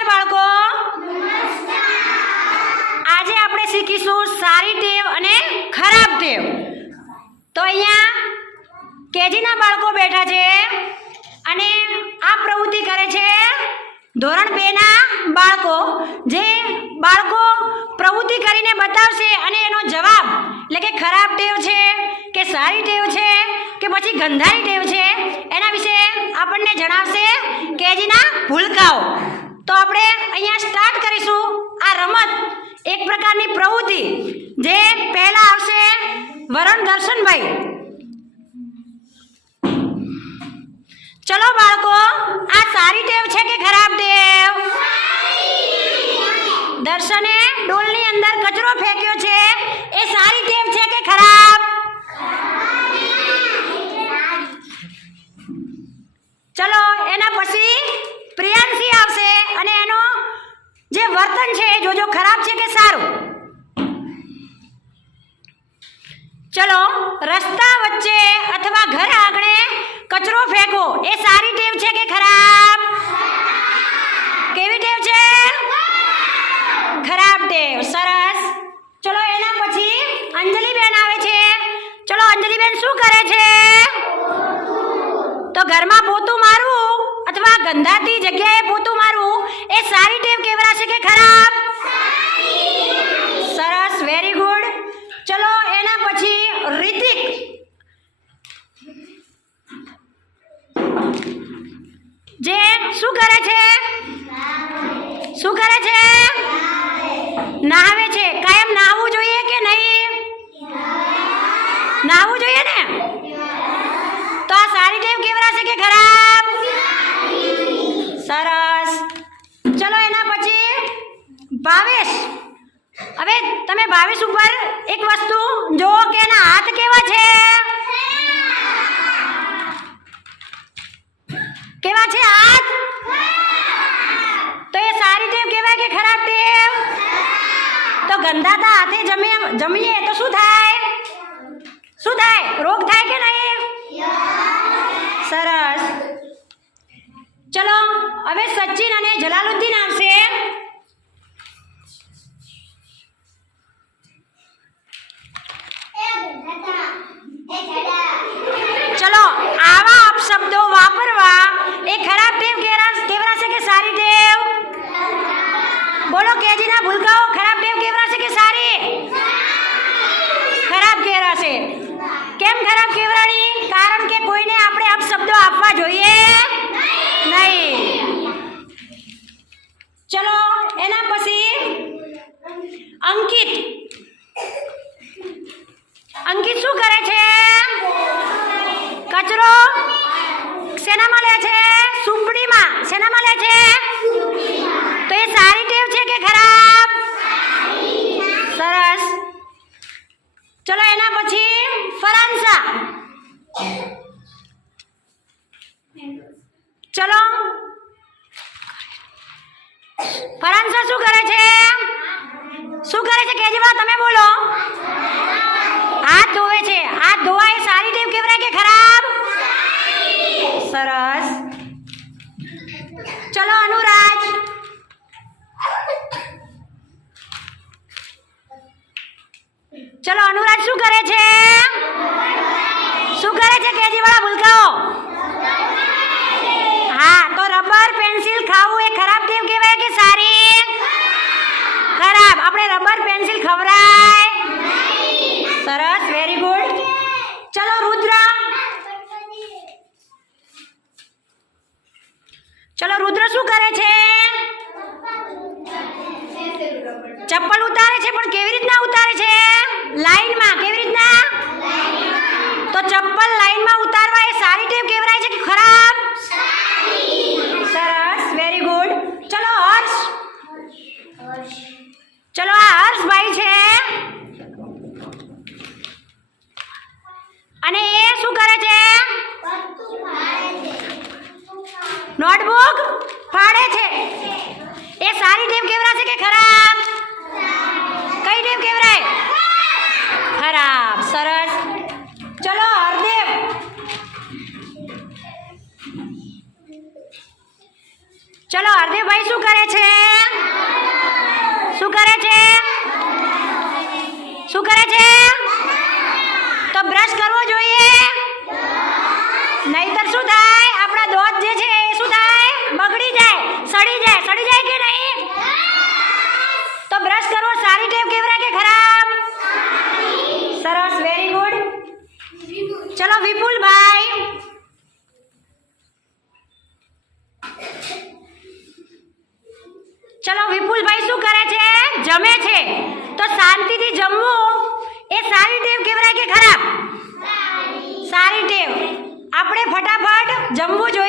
નમસ્કાર બાળકો. આજે આપણે શીખીશું સારી ટેવ અને ખરાબ ટેવ. તો અહીંયા કેજીના બાળકો બેઠા છે અને આ પ્રવૃત્તિ કરે છે ધોરણ 2 ના બાળકો. જે બાળકો પ્રવૃત્તિ કરીને બતાવશે અને એનો જવાબ એટલે કે ખરાબ ટેવ છે કે સારી ટેવ છે કે પછી ગંધારી ટેવ છે એના વિશે આપણને જણાવશે કેજીના ભૂલકાઓ. તો આપણે અહીંયા સ્ટાર્ટ કરીશું આ રમત, એક પ્રકારની પ્રવૃત્તિ. જે પહેલા આવશે વરુણ દર્શનભાઈ. ચલો બાળકો, આ સારી ટેવ છે કે ખરાબ ટેવ? દર્શને ડોલની અંદર કચરો ફેંક્યો છે, એ સારી ટેવ છે કે ખરાબ? ચલો એના પછી પ્રિયાંશી આવશે અને એનો જે વર્તન છે એ જોજો ખરાબ છે કે સારું. ચલો, રસ્તા વચ્ચે અથવા ઘર આંગણે કચરો ફેંકો, એ સારી ટેવ છે કે ખરાબ? કેવી ટેવ છે? ખરાબ ટેવ. સરસ. ચલો એના પછી અંજલિબેન આવે છે. ચલો અંજલિબેન શું કરે છે? તો ઘરમાં પોતું મારવું અથવા ગંધાતી જગ્યાએ પોતું મારવું, એ સારી ટેવ કેવરાશે કે ખરાબ? સરસ, વેરી ગુડ. ચલો એના પછી રિતિક. જે શું કરે છે? શું કરે છે? નહાવે છે. કાયમ નહાવું જોઈએ કે નહીં? નહાવું જોઈએ ને? તો આ સારી ટેવ કેવરાશે કે ખરાબ? સરસ. ચલો એના પછી ભાવેશ. હવે તમે ભાવેશ ઉપર એક વસ્તુ જોવો કે એના હાથ કેવા છે? કેવા છે હાથ? તો એ સારી ટેવ કહેવાય કે ખરાબ ટેવ? તો ગંધાતા હાથે જમીએ તો શું થાય? શું થાય? રોગ થાય કે નહીં? સરસ. ચલો હવે સચિન અને જલાલુદ્દીન આવશે. ચલો, આવા અપશબ્દો વાપરવા એ ખરાબ ટેવ કેવરાશે કે સારી ટેવ? બોલો કેજીના ભૂલકાઓ, ખરાબ ટેવ કેવરાશે કે સારી? ખરાબ કેવરાશે. કેમ ખરાબ કેવરાણી? કારણ કે કોઈને આપણે અપશબ્દો આપવા જોઈએ નહીં. ચલો એના પછી અંકિત. અંકિત શું કરે છે? કચરો શેનામાં લે છે? સુંપડીમાં. શેનામાં લે છે? તો એ સારી ટેવ છે કે ખરાબ? સરસ. ચલો એના પછી ફરાન્સા. ચલો ફરાન્સા શું કરે છે? શું કરે છે કેજીમાં? તમે બોલો. હાથ ધોવે છે. હાથ ધોવા એ સારી ટેવ કેવરાય કે ખરાબ? સરસ. ચલો અનુરાજ. ચલો અનુરાજ શું કરે છે? શું કરે છે કેજી વાળા ભૂલકાઓ? હા, તો રબર પેન્સિલ ખાવું એ ખરાબ ટેવ કહેવાય કે સારી? ખરાબ. આપણે રબર પેન્સિલ ખવરાય? સરસ, વેરી ગુડ. ચલો રુદ્ર. ચલો રુદ્ર શું કરે છે? ચપ્પલ ઉતારે છે, પણ કેવી રીતના ઉતારે છે? લાઈનમાં. કેવી રીતના? તો ચપ્પલ લાઈનમાં ઉતારવા એ સારી ટેવ કેવરાય છે કે ખરાબ? સરસ, વેરી ગુડ. ચલો હર્ષ. ચલો આ હર્ષભાઈ છે અને એ શું કરે છે? નોટબુક ફાડે છે. એ સારી ટેવ કેવરાશે કે ખરાબ? કઈ ટેવ કેવરાય? ખરાબ. સરસ. ચલો હરદેવ. શું કરે છે? શું કરે છે? શું કરે છે? તો બ્રશ કરવો જોઈએ, નહીતર શું થાય? આપણા દાંત જે છે એ શું થાય? બગડી જાય, સડી જાય કે નહીં? તો બ્રશ કરવો સારી ટેવ કેવરાય કે ખરાબ? સરસ, વેરી ગુડ. ચલો વિપુલભાઈ, ચલો વિપુલભાઈ શું કરે છે? જમે છે. તો શાંતિથી જમવું એ સારી ટેવ કેવરાય કે ખરાબ? સારી ટેવ. આપણે ફટાફટ જમવું જોઈએ.